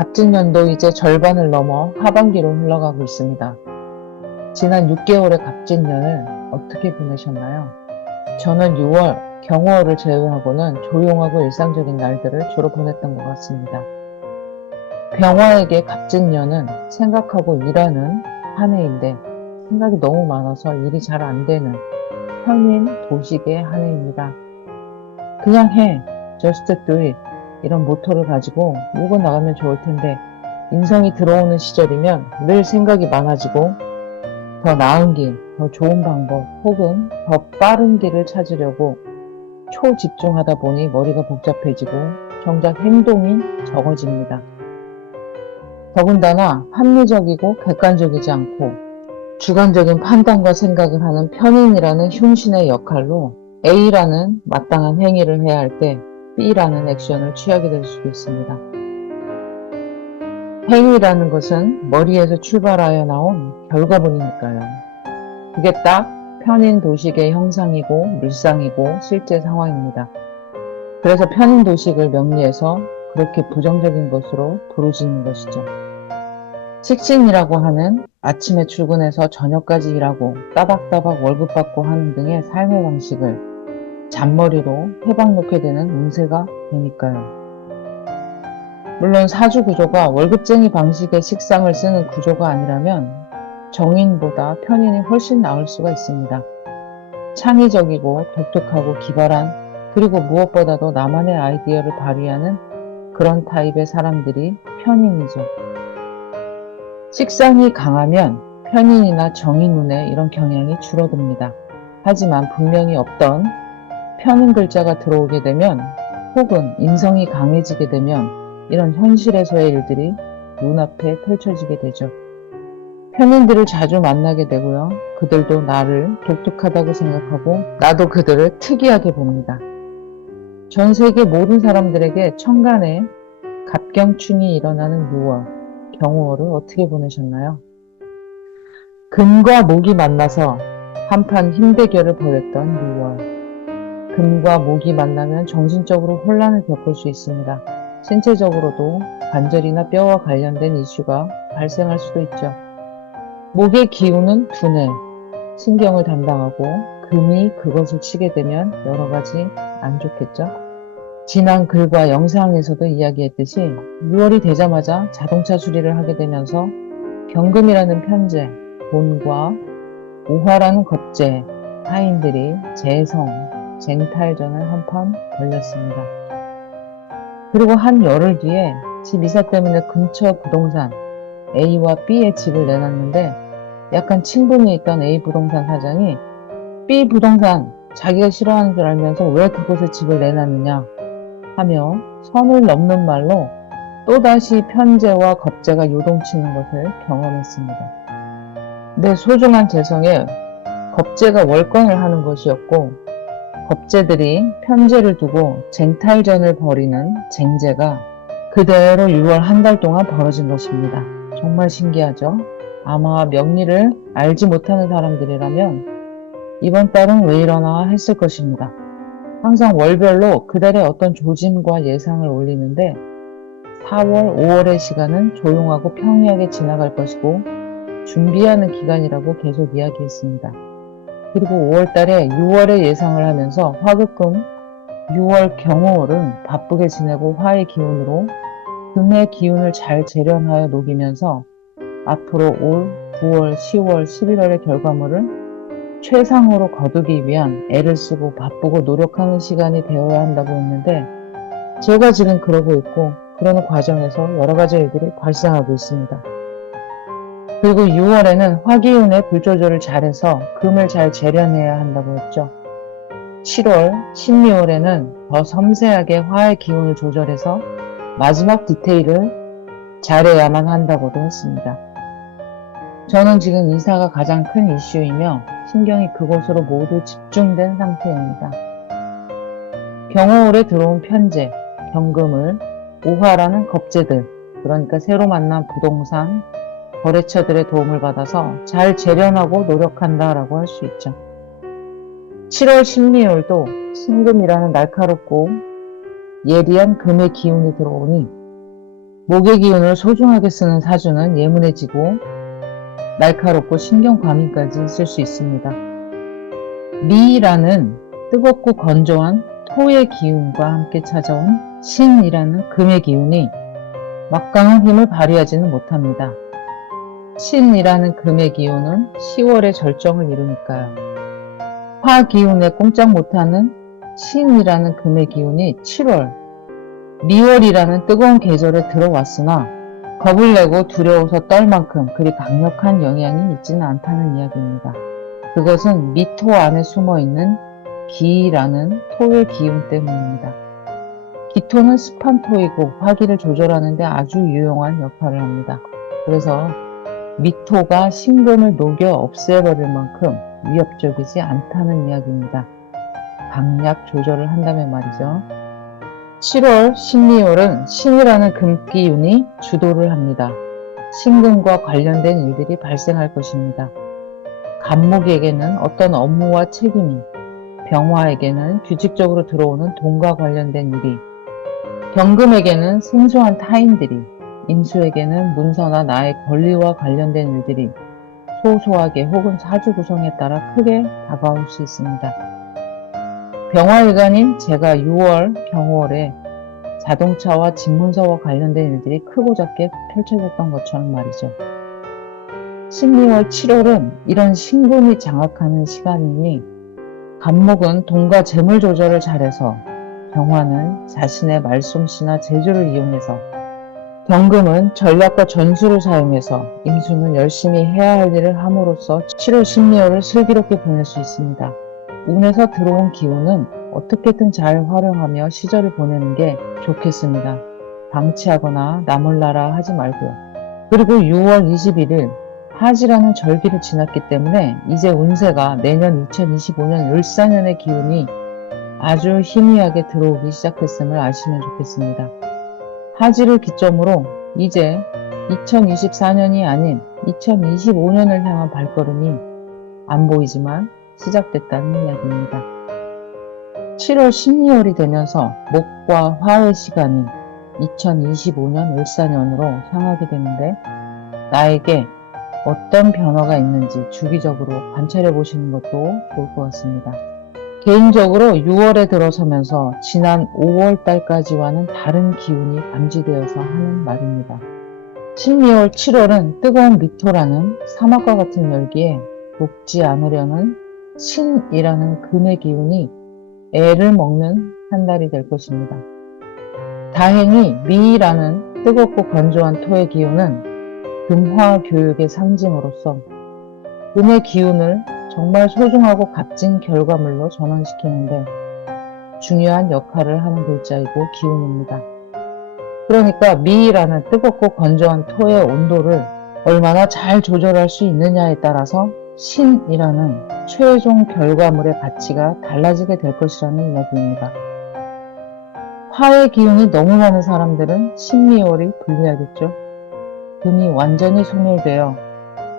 갑진년도 이제 절반을 넘어 하반기로 흘러가고 있습니다. 지난 6개월의 갑진년을 어떻게 보내셨나요? 저는 6월, 경호월을 제외하고는 조용하고 일상적인 날들을 주로 보냈던 것 같습니다. 병화에게 갑진년은 생각하고 일하는 한 해인데 생각이 너무 많아서 일이 잘 안 되는 편인 도식의 한 해입니다. 그냥 해, just do it 이런 모토를 가지고 밀고 나가면 좋을 텐데 인성이 들어오는 시절이면 늘 생각이 많아지고 더 나은 길, 더 좋은 방법 혹은 더 빠른 길을 찾으려고 초집중하다 보니 머리가 복잡해지고 정작 행동이 적어집니다. 더군다나 합리적이고 객관적이지 않고 주관적인 판단과 생각을 하는 편인이라는 흉신의 역할로 A라는 마땅한 행위를 해야 할 때 B라는 액션을 취하게 될 수도 있습니다. 행위라는 것은 머리에서 출발하여 나온 결과물이니까요. 그게 딱 편인 도식의 형상이고 물상이고 실제 상황입니다. 그래서 편인 도식을 명리해서 그렇게 부정적인 것으로 부르시는 것이죠. 식신이라고 하는 아침에 출근해서 저녁까지 일하고 따박따박 월급 받고 하는 등의 삶의 방식을 잔머리로 해박 놓게 되는 운세가 되니까요. 물론 사주 구조가 월급쟁이 방식의 식상을 쓰는 구조가 아니라면 정인보다 편인이 훨씬 나을 수가 있습니다. 창의적이고 독특하고 기발한 그리고 무엇보다도 나만의 아이디어를 발휘하는 그런 타입의 사람들이 편인이죠. 식상이 강하면 편인이나 정인 눈에 이런 경향이 줄어듭니다. 하지만 분명히 없던 편인 글자가 들어오게 되면 혹은 인성이 강해지게 되면 이런 현실에서의 일들이 눈앞에 펼쳐지게 되죠. 편인들을 자주 만나게 되고요. 그들도 나를 독특하다고 생각하고 나도 그들을 특이하게 봅니다. 전 세계 모든 사람들에게 천간에 갑경충이 일어나는 6월, 경호월을 어떻게 보내셨나요? 금과 목이 만나서 한판 힘대결을 벌였던 6월. 금과 목이 만나면 정신적으로 혼란을 겪을 수 있습니다. 신체적으로도 관절이나 뼈와 관련된 이슈가 발생할 수도 있죠. 목의 기운은 두뇌, 신경을 담당하고 금이 그것을 치게 되면 여러 가지 안 좋겠죠. 지난 글과 영상에서도 이야기했듯이 6월이 되자마자 자동차 수리를 하게 되면서 경금이라는 편재, 돈과 오화라는 겁재, 하인들이 재성, 쟁탈전을 한판 벌였습니다. 그리고 한 열흘 뒤에 집 이사 때문에 근처 부동산 A와 B의 집을 내놨는데 약간 친분이 있던 A 부동산 사장이 B 부동산 자기가 싫어하는 줄 알면서 왜 그곳에 집을 내놨느냐 하며 선을 넘는 말로 또다시 편재와 겁재가 요동치는 것을 경험했습니다. 내 소중한 재성에 겁재가 월권을 하는 것이었고 겁재들이 편재를 두고 쟁탈전을 벌이는 쟁제가 그대로 6월 한 달 동안 벌어진 것입니다. 정말 신기하죠? 아마 명리를 알지 못하는 사람들이라면 이번 달은 왜 이러나 했을 것입니다. 항상 월별로 그달의 어떤 조짐과 예상을 올리는데 4월, 5월의 시간은 조용하고 평이하게 지나갈 것이고 준비하는 기간이라고 계속 이야기했습니다. 그리고 5월 달에 6월의 예상을 하면서 화급금 6월 경호월은 바쁘게 지내고 화의 기운으로 금의 기운을 잘 재련하여 녹이면서 앞으로 올 9월, 10월, 11월의 결과물을 최상으로 거두기 위한 애를 쓰고 바쁘고 노력하는 시간이 되어야 한다고 했는데 제가 지금 그러고 있고 그러는 과정에서 여러 가지 일들이 발생하고 있습니다. 그리고 6월에는 화기운의 불 조절을 잘해서 금을 잘 재련해야 한다고 했죠. 7월, 12월에는 더 섬세하게 화의 기운을 조절해서 마지막 디테일을 잘해야만 한다고도 했습니다. 저는 지금 이사가 가장 큰 이슈이며 신경이 그곳으로 모두 집중된 상태입니다. 경호월에 들어온 편재, 경금을 오화라는 겁재들, 그러니까 새로 만난 부동산, 거래처들의 도움을 받아서 잘 재련하고 노력한다라고 할 수 있죠. 7월 12월도 신금이라는 날카롭고 예리한 금의 기운이 들어오니 목의 기운을 소중하게 쓰는 사주는 예민해지고 날카롭고 신경과민까지 있을 수 있습니다. 미라는 뜨겁고 건조한 토의 기운과 함께 찾아온 신이라는 금의 기운이 막강한 힘을 발휘하지는 못합니다. 신이라는 금의 기운은 10월에 절정을 이루니까요. 화 기운에 꼼짝 못하는 신이라는 금의 기운이 7월, 미월이라는 뜨거운 계절에 들어왔으나 겁을 내고 두려워서 떨 만큼 그리 강력한 영향이 있지는 않다는 이야기입니다. 그것은 미토 안에 숨어있는 기라는 토의 기운 때문입니다. 기토는 습한 토이고 화기를 조절하는 데 아주 유용한 역할을 합니다. 그래서 미토가 신금을 녹여 없애버릴 만큼 위협적이지 않다는 이야기입니다. 강약 조절을 한다면 말이죠. 7월, 12월은 신이라는 금기운이 주도를 합니다. 신금과 관련된 일들이 발생할 것입니다. 간목에게는 어떤 업무와 책임이, 병화에게는 규칙적으로 들어오는 돈과 관련된 일이, 경금에게는 생소한 타인들이, 임수에게는 문서나 나의 권리와 관련된 일들이 소소하게 혹은 사주 구성에 따라 크게 다가올 수 있습니다. 병화일간인 제가 6월, 경월에 자동차와 집문서와 관련된 일들이 크고 작게 펼쳐졌던 것처럼 말이죠. 12월, 7월은 이런 신금이 장악하는 시간이니 간목은 돈과 재물 조절을 잘해서 병화는 자신의 말솜씨나 재주를 이용해서 경금은 전략과 전술을 사용해서 임수는 열심히 해야 할 일을 함으로써 7월, 12월을 슬기롭게 보낼 수 있습니다. 운에서 들어온 기운은 어떻게든 잘 활용하며 시절을 보내는 게 좋겠습니다. 방치하거나 나몰라라 하지 말고요. 그리고 6월 21일 하지라는 절기를 지났기 때문에 이제 운세가 내년 2025년 을사년의 기운이 아주 희미하게 들어오기 시작했음을 아시면 좋겠습니다. 하지를 기점으로 이제 2024년이 아닌 2025년을 향한 발걸음이 안 보이지만 시작됐다는 이야기입니다. 7월, 12월이 되면서 목과 화의 시간인 2025년 을사년으로 향하게 되는데 나에게 어떤 변화가 있는지 주기적으로 관찰해 보시는 것도 좋을 것 같습니다. 개인적으로 6월에 들어서면서 지난 5월 달까지와는 다른 기운이 감지되어서 하는 말입니다. 12월, 7월은 뜨거운 미토라는 사막과 같은 열기에 녹지 않으려는 신이라는 금의 기운이 애를 먹는 한 달이 될 것입니다. 다행히 미라는 뜨겁고 건조한 토의 기운은 금화 교육의 상징으로서 금의 기운을 정말 소중하고 값진 결과물로 전환시키는데 중요한 역할을 하는 글자이고 기운입니다. 그러니까 미라는 뜨겁고 건조한 토의 온도를 얼마나 잘 조절할 수 있느냐에 따라서 신이라는 최종 결과물의 가치가 달라지게 될 것이라는 이야기입니다. 화의 기운이 너무 많은 사람들은 신미월이 불리하겠죠. 금이 완전히 소멸되어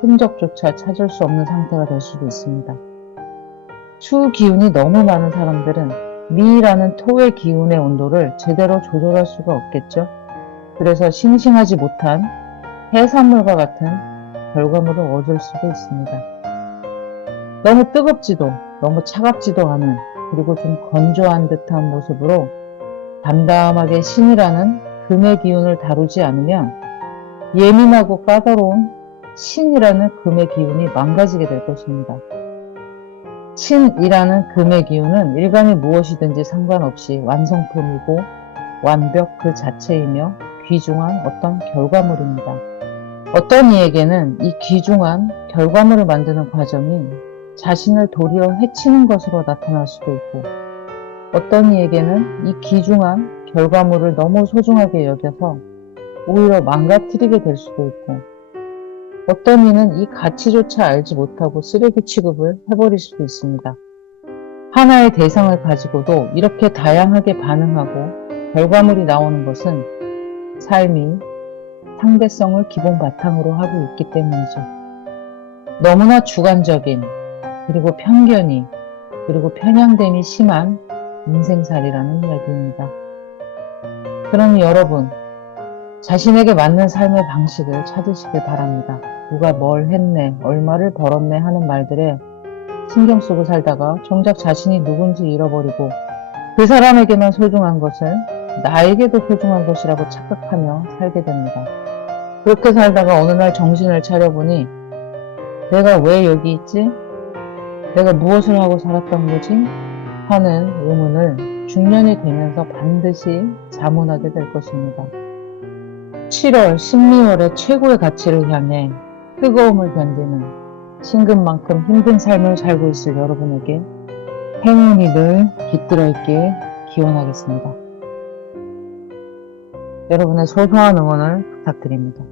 흔적조차 찾을 수 없는 상태가 될 수도 있습니다. 추 기운이 너무 많은 사람들은 미라는 토의 기운의 온도를 제대로 조절할 수가 없겠죠. 그래서 싱싱하지 못한 해산물과 같은 결과물을 얻을 수도 있습니다. 너무 뜨겁지도 너무 차갑지도 않은 그리고 좀 건조한 듯한 모습으로 담담하게 신이라는 금의 기운을 다루지 않으면 예민하고 까다로운 신이라는 금의 기운이 망가지게 될 것입니다. 신이라는 금의 기운은 일간이 무엇이든지 상관없이 완성품이고 완벽 그 자체이며 귀중한 어떤 결과물입니다. 어떤 이에게는 이 귀중한 결과물을 만드는 과정이 자신을 도리어 해치는 것으로 나타날 수도 있고 어떤 이에게는 이 귀중한 결과물을 너무 소중하게 여겨서 오히려 망가뜨리게 될 수도 있고 어떤 이는 이 가치조차 알지 못하고 쓰레기 취급을 해버릴 수도 있습니다. 하나의 대상을 가지고도 이렇게 다양하게 반응하고 결과물이 나오는 것은 삶이 상대성을 기본 바탕으로 하고 있기 때문이죠. 너무나 주관적인 그리고 편견이 그리고 편향됨이 심한 인생살이라는 이야기입니다. 그러니 여러분 자신에게 맞는 삶의 방식을 찾으시길 바랍니다. 누가 뭘 했네, 얼마를 벌었네 하는 말들에 신경 쓰고 살다가 정작 자신이 누군지 잃어버리고 그 사람에게만 소중한 것을 나에게도 소중한 것이라고 착각하며 살게 됩니다. 그렇게 살다가 어느 날 정신을 차려보니 내가 왜 여기 있지? 내가 무엇을 하고 살았던 거지? 하는 의문을 중년이 되면서 반드시 자문하게 될 것입니다. 7월, 12월의 최고의 가치를 향해 뜨거움을 견디는 신금만큼 힘든 삶을 살고 있을 여러분에게 행운이 늘 깃들어 있기에 기원하겠습니다. 여러분의 소소한 응원을 부탁드립니다.